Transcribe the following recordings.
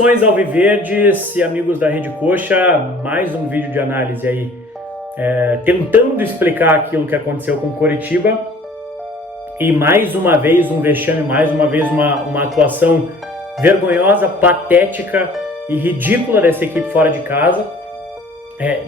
Saudações alviverdes e amigos da Rede Coxa, mais um vídeo de análise aí, tentando explicar aquilo que aconteceu com o Coritiba e mais uma vez um vexame, mais uma vez uma atuação vergonhosa, patética e ridícula dessa equipe fora de casa.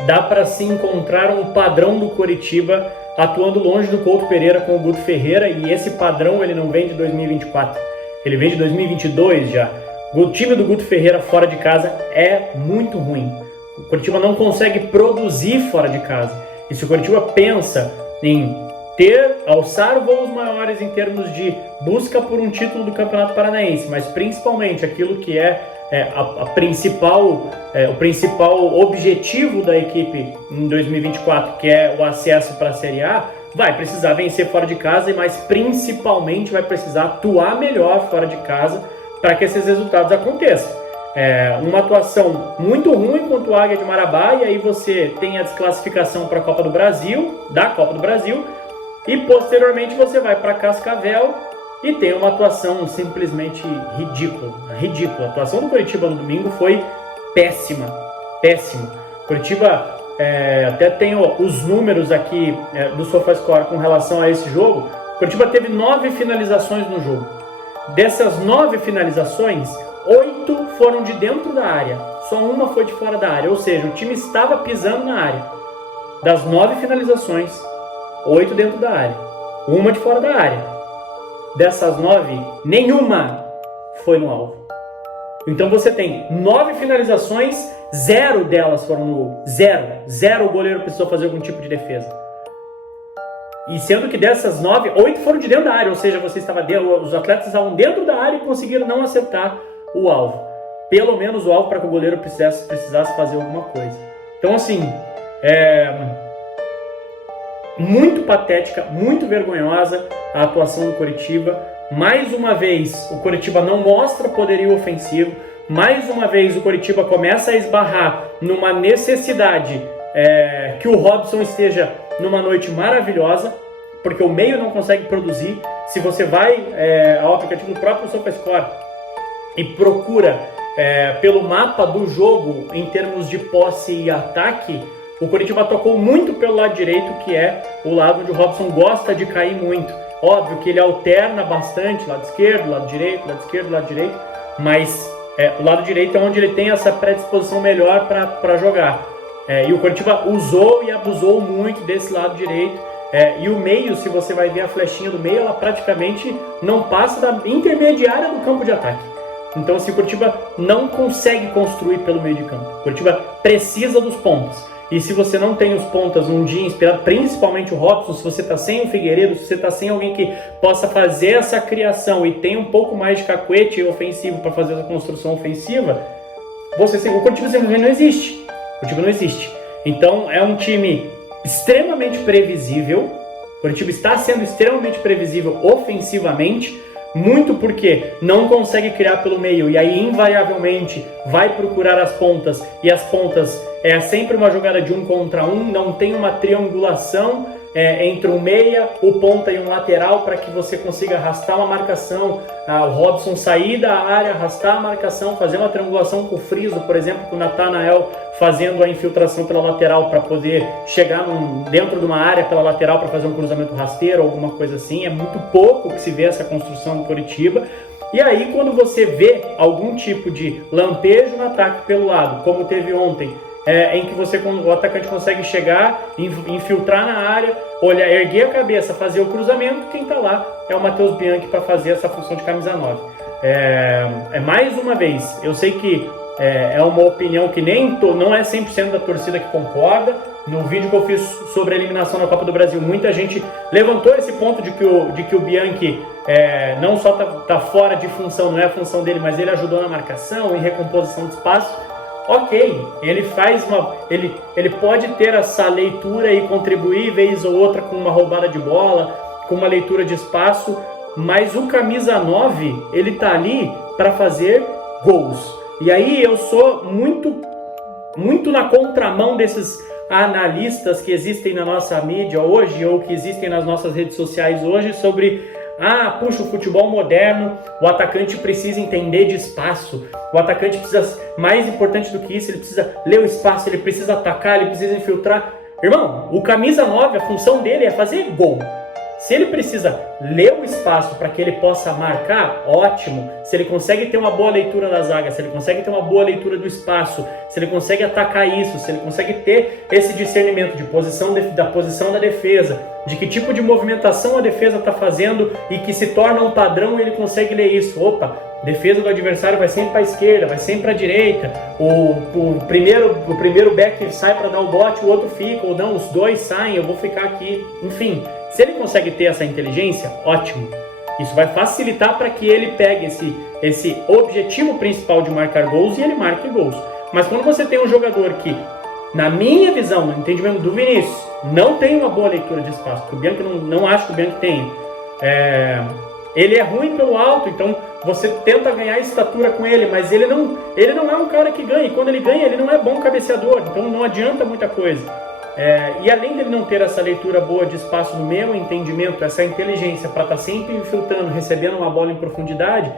Dá para se encontrar um padrão do Coritiba atuando longe do Couto Pereira com o Guto Ferreira, e esse padrão ele não vem de 2024, ele vem de 2022 já. O time do Guto Ferreira fora de casa é muito ruim. O Coritiba não consegue produzir fora de casa. E se o Coritiba pensa em alçar voos maiores em termos de busca por um título do Campeonato Paranaense, mas principalmente aquilo que o principal objetivo da equipe em 2024, que é o acesso para a Série A, vai precisar vencer fora de casa, mas principalmente vai precisar atuar melhor fora de casa para que esses resultados aconteçam. Uma atuação muito ruim contra o Águia de Marabá, e aí você tem a desclassificação para a Copa do Brasil, e posteriormente você vai para Cascavel e tem uma atuação simplesmente ridícula. A atuação do Coritiba no domingo foi péssima. Coritiba, até tenho os números aqui do SofaScore com relação a esse jogo. Coritiba teve 9 finalizações no jogo. Dessas 9 finalizações, 8 foram de dentro da área, só uma foi de fora da área, ou seja, o time estava pisando na área. Das 9 finalizações, 8 dentro da área, uma de fora da área. Dessas 9, nenhuma foi no alvo. Então você tem 9 finalizações, 0 delas foram no gol. Zero o goleiro precisou fazer algum tipo de defesa. E sendo que dessas 9, 8 foram de dentro da área, ou seja, os atletas estavam dentro da área e conseguiram não acertar o alvo. Pelo menos o alvo para que o goleiro precisasse fazer alguma coisa. Então assim, muito patética, muito vergonhosa a atuação do Coritiba. Mais uma vez o Coritiba não mostra poderio ofensivo. Mais uma vez o Coritiba começa a esbarrar numa necessidade que o Robson esteja numa noite maravilhosa, porque o meio não consegue produzir. Se você vai ao aplicativo do próprio SofaScore e procura pelo mapa do jogo em termos de posse e ataque, o Coritiba tocou muito pelo lado direito, que é o lado onde o Robson gosta de cair muito. Óbvio que ele alterna bastante, lado esquerdo, lado direito, lado esquerdo, lado direito, mas o lado direito é onde ele tem essa predisposição melhor para jogar. E o Coritiba usou e abusou muito desse lado direito. E o meio, se você vai ver a flechinha do meio, ela praticamente não passa da intermediária do campo de ataque. Então assim, o Coritiba não consegue construir pelo meio de campo. O Coritiba precisa dos pontas. E se você não tem os pontas um dia inspirado, principalmente o Robson, se você está sem o Figueiredo, se você está sem alguém que possa fazer essa criação e tem um pouco mais de cacuete ofensivo para fazer essa construção ofensiva, o Coritiba simplesmente não existe. O Coritiba não existe. Então é um time extremamente previsível. O Coritiba está sendo extremamente previsível ofensivamente, muito porque não consegue criar pelo meio e aí invariavelmente vai procurar as pontas, e as pontas é sempre uma jogada de 1 contra 1, não tem uma triangulação entre um meia, o ponta e um lateral para que você consiga arrastar uma marcação, o Robson sair da área, arrastar a marcação, fazer uma triangulação com o Friso, por exemplo, com o Natanael fazendo a infiltração pela lateral para poder chegar dentro de uma área pela lateral para fazer um cruzamento rasteiro, alguma coisa assim. É muito pouco que se vê essa construção do Coritiba. E aí quando você vê algum tipo de lampejo no ataque pelo lado, como teve ontem, em que o atacante consegue chegar, infiltrar na área, olhar, erguer a cabeça, fazer o cruzamento, quem está lá é o Matheus Bianchi para fazer essa função de camisa 9. Mais uma vez, eu sei que é uma opinião que não é 100% da torcida que concorda. No vídeo que eu fiz sobre a eliminação da Copa do Brasil, muita gente levantou esse ponto de que o Bianchi não só está fora de função, não é a função dele, mas ele ajudou na marcação, em recomposição de espaço. Ok, ele pode ter essa leitura e contribuir vez ou outra com uma roubada de bola, com uma leitura de espaço, mas o camisa 9, ele tá ali para fazer gols. E aí eu sou muito na contramão desses analistas que existem na nossa mídia hoje, ou que existem nas nossas redes sociais hoje, sobre puxa, o futebol moderno, o atacante precisa entender de espaço, o atacante precisa, mais importante do que isso, ele precisa ler o espaço, ele precisa atacar, ele precisa infiltrar. Irmão, o camisa 9, a função dele é fazer gol. Se ele precisa ler o espaço para que ele possa marcar, ótimo. Se ele consegue ter uma boa leitura da zaga, se ele consegue ter uma boa leitura do espaço, se ele consegue atacar isso, se ele consegue ter esse discernimento de da posição da defesa, de que tipo de movimentação a defesa está fazendo e que se torna um padrão, ele consegue ler isso. Opa, defesa do adversário vai sempre para a esquerda, vai sempre para a direita, o primeiro back sai para dar o bote, o outro fica, ou não, os dois saem, eu vou ficar aqui, enfim. Se ele consegue ter essa inteligência, ótimo. Isso vai facilitar para que ele pegue esse objetivo principal de marcar gols e ele marque gols. Mas quando você tem um jogador que, na minha visão, no entendimento do Vinícius, não tem uma boa leitura de espaço, porque o Bianchi não acho que o Bianchi tenha. Ele é ruim pelo alto, então você tenta ganhar estatura com ele, mas ele não é um cara que ganha. E quando ele ganha, ele não é bom cabeceador, então não adianta muita coisa. E além dele não ter essa leitura boa de espaço no meu entendimento, essa inteligência para estar sempre infiltrando, recebendo uma bola em profundidade,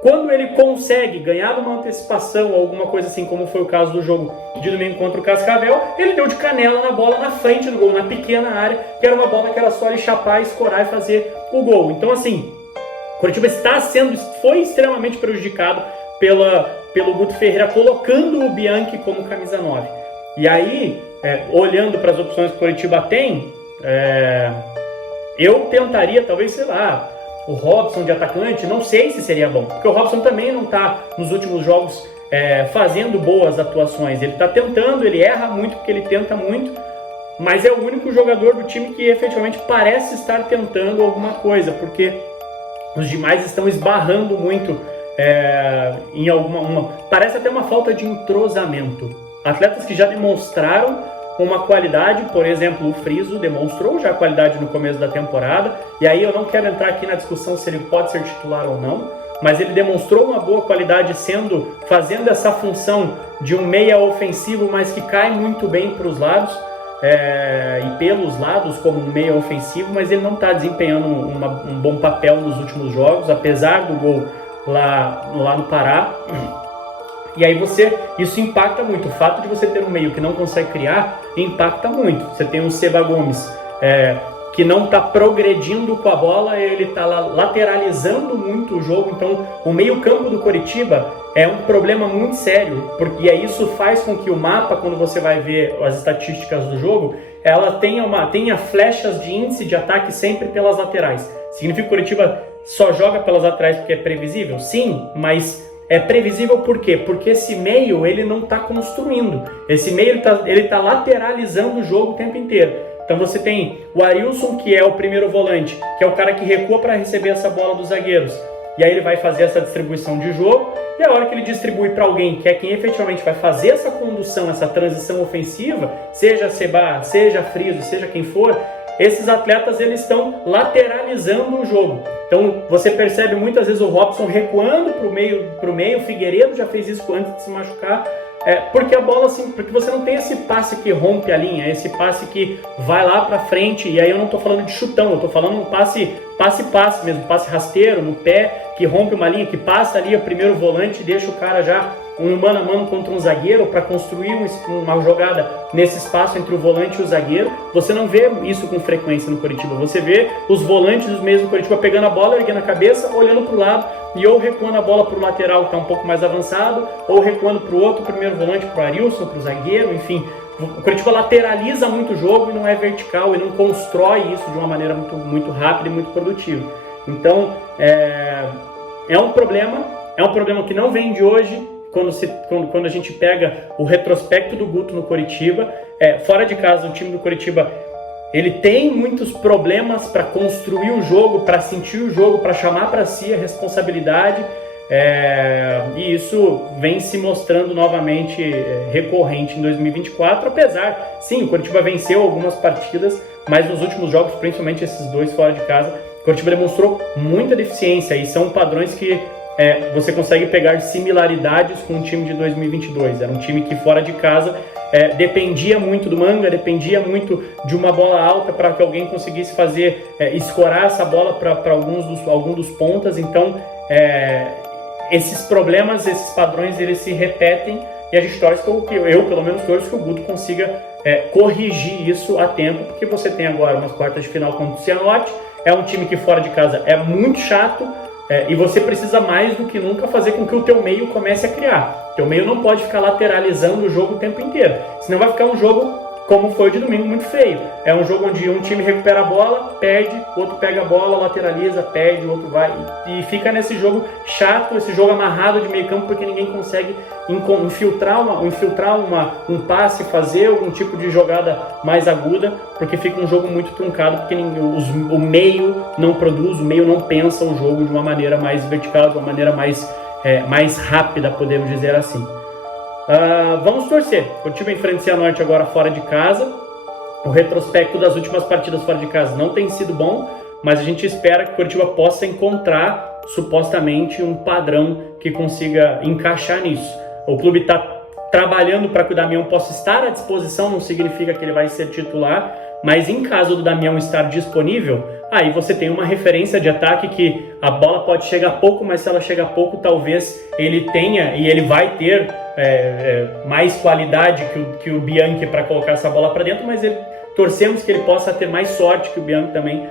quando ele consegue ganhar uma antecipação ou alguma coisa assim, como foi o caso do jogo de domingo contra o Cascavel, ele deu de canela na bola na frente do gol, na pequena área, que era uma bola que era só ele chapar, escorar e fazer o gol. Então assim, o Coritiba foi extremamente prejudicado pelo Guto Ferreira colocando o Bianchi como camisa 9. E aí, olhando para as opções que o Coritiba tem, eu tentaria, talvez, sei lá, o Robson de atacante, não sei se seria bom, porque o Robson também não está nos últimos jogos fazendo boas atuações. Ele está tentando, ele erra muito porque ele tenta muito, mas é o único jogador do time que efetivamente parece estar tentando alguma coisa, porque os demais estão esbarrando muito em parece até uma falta de entrosamento. Atletas que já demonstraram uma qualidade, por exemplo, o Friso demonstrou já a qualidade no começo da temporada, e aí eu não quero entrar aqui na discussão se ele pode ser titular ou não, mas ele demonstrou uma boa qualidade fazendo essa função de um meia ofensivo, mas que cai muito bem para os lados, e pelos lados como um meia ofensivo, mas ele não está desempenhando um bom papel nos últimos jogos, apesar do gol lá no Pará. E aí isso impacta muito. O fato de você ter um meio que não consegue criar impacta muito. Você tem o Seba Gomes, que não está progredindo com a bola, ele está lateralizando muito o jogo. Então o meio campo do Coritiba é um problema muito sério, porque isso faz com que o mapa, quando você vai ver as estatísticas do jogo, ela tenha flechas de índice de ataque sempre pelas laterais. Significa que o Coritiba só joga pelas laterais porque é previsível? Sim, mas é previsível por quê? Porque esse meio ele não está construindo. Esse meio ele tá lateralizando o jogo o tempo inteiro. Então você tem o Arilson, que é o primeiro volante, que é o cara que recua para receber essa bola dos zagueiros. E aí ele vai fazer essa distribuição de jogo, e a hora que ele distribui para alguém, que é quem efetivamente vai fazer essa condução, essa transição ofensiva, seja Seba, seja Friso, seja quem for, esses atletas eles estão lateralizando o jogo. Então você percebe muitas vezes o Robson recuando para o meio, o Figueiredo já fez isso antes de se machucar, porque a bola assim, porque você não tem esse passe que rompe a linha, esse passe que vai lá para frente, e aí eu não estou falando de chutão, eu estou falando um passe mesmo, passe rasteiro no pé, que rompe uma linha, que passa ali o primeiro volante e deixa o cara já um mano a mano contra um zagueiro para construir uma jogada nesse espaço entre o volante e o zagueiro. Você não vê isso com frequência no Coritiba. Você vê os volantes dos meios do Coritiba pegando a bola, erguendo a cabeça, olhando para o lado e ou recuando a bola para o lateral que está um pouco mais avançado, ou recuando para o outro primeiro volante, para o Arilson, para o zagueiro, enfim. O Coritiba lateraliza muito o jogo e não é vertical e não constrói isso de uma maneira muito, muito rápida e muito produtiva. Então, é um problema que não vem de hoje. Quando a gente pega o retrospecto do Guto no Coritiba, fora de casa, o time do Coritiba ele tem muitos problemas para construir o jogo, para sentir o jogo, para chamar para si a responsabilidade, e isso vem se mostrando novamente recorrente em 2024, apesar, sim, o Coritiba venceu algumas partidas, mas nos últimos jogos, principalmente esses dois fora de casa, o Coritiba demonstrou muita deficiência, e são padrões que você consegue pegar similaridades com o time de 2022. Era um time que fora de casa dependia muito do Manga, dependia muito de uma bola alta para que alguém conseguisse fazer, escorar essa bola para algum dos pontas. Então, esses problemas, esses padrões, eles se repetem e a gente torce que eu pelo menos torço que o Guto consiga corrigir isso a tempo, porque você tem agora umas quartas de final contra o Cianorte, é um time que fora de casa é muito chato, e você precisa mais do que nunca fazer com que o teu meio comece a criar. O teu meio não pode ficar lateralizando o jogo o tempo inteiro, senão vai ficar um jogo como foi o de domingo, muito feio. É um jogo onde um time recupera a bola, perde, o outro pega a bola, lateraliza, perde, o outro vai. E fica nesse jogo chato, esse jogo amarrado de meio campo, porque ninguém consegue infiltrar um passe, fazer algum tipo de jogada mais aguda, porque fica um jogo muito truncado, porque o meio não produz, o meio não pensa o jogo de uma maneira mais vertical, de uma maneira mais rápida, podemos dizer assim. Vamos torcer. O time enfrenta o Cianorte agora fora de casa. O retrospecto das últimas partidas fora de casa não tem sido bom, mas a gente espera que o Coritiba possa encontrar supostamente um padrão que consiga encaixar nisso. O clube está trabalhando para que o Damião possa estar à disposição, não significa que ele vai ser titular, mas em caso do Damião estar disponível, aí você tem uma referência de ataque que a bola pode chegar pouco, mas se ela chega pouco, talvez ele tenha e ele vai ter mais qualidade que o Bianchi para colocar essa bola para dentro, mas torcemos que ele possa ter mais sorte que o Bianchi também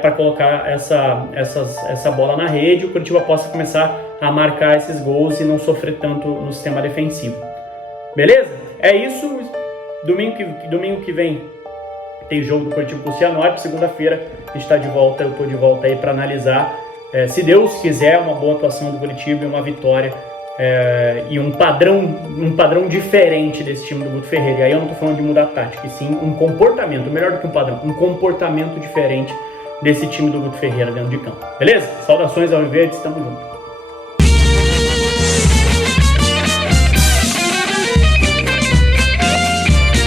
para colocar essa bola na rede, e o Coritiba possa começar a marcar esses gols e não sofrer tanto no sistema defensivo. Beleza? É isso. Domingo que vem tem jogo do Coritiba com o Cianorte. Segunda-feira a gente está de volta, eu estou de volta aí para analisar, se Deus quiser, uma boa atuação do Coritiba e uma vitória e um padrão diferente desse time do Guto Ferreira. E aí eu não estou falando de mudar a tática, e sim um comportamento, melhor do que um padrão, um comportamento diferente desse time do Guto Ferreira dentro de campo. Beleza? Saudações ao Alviverdes, tamo junto.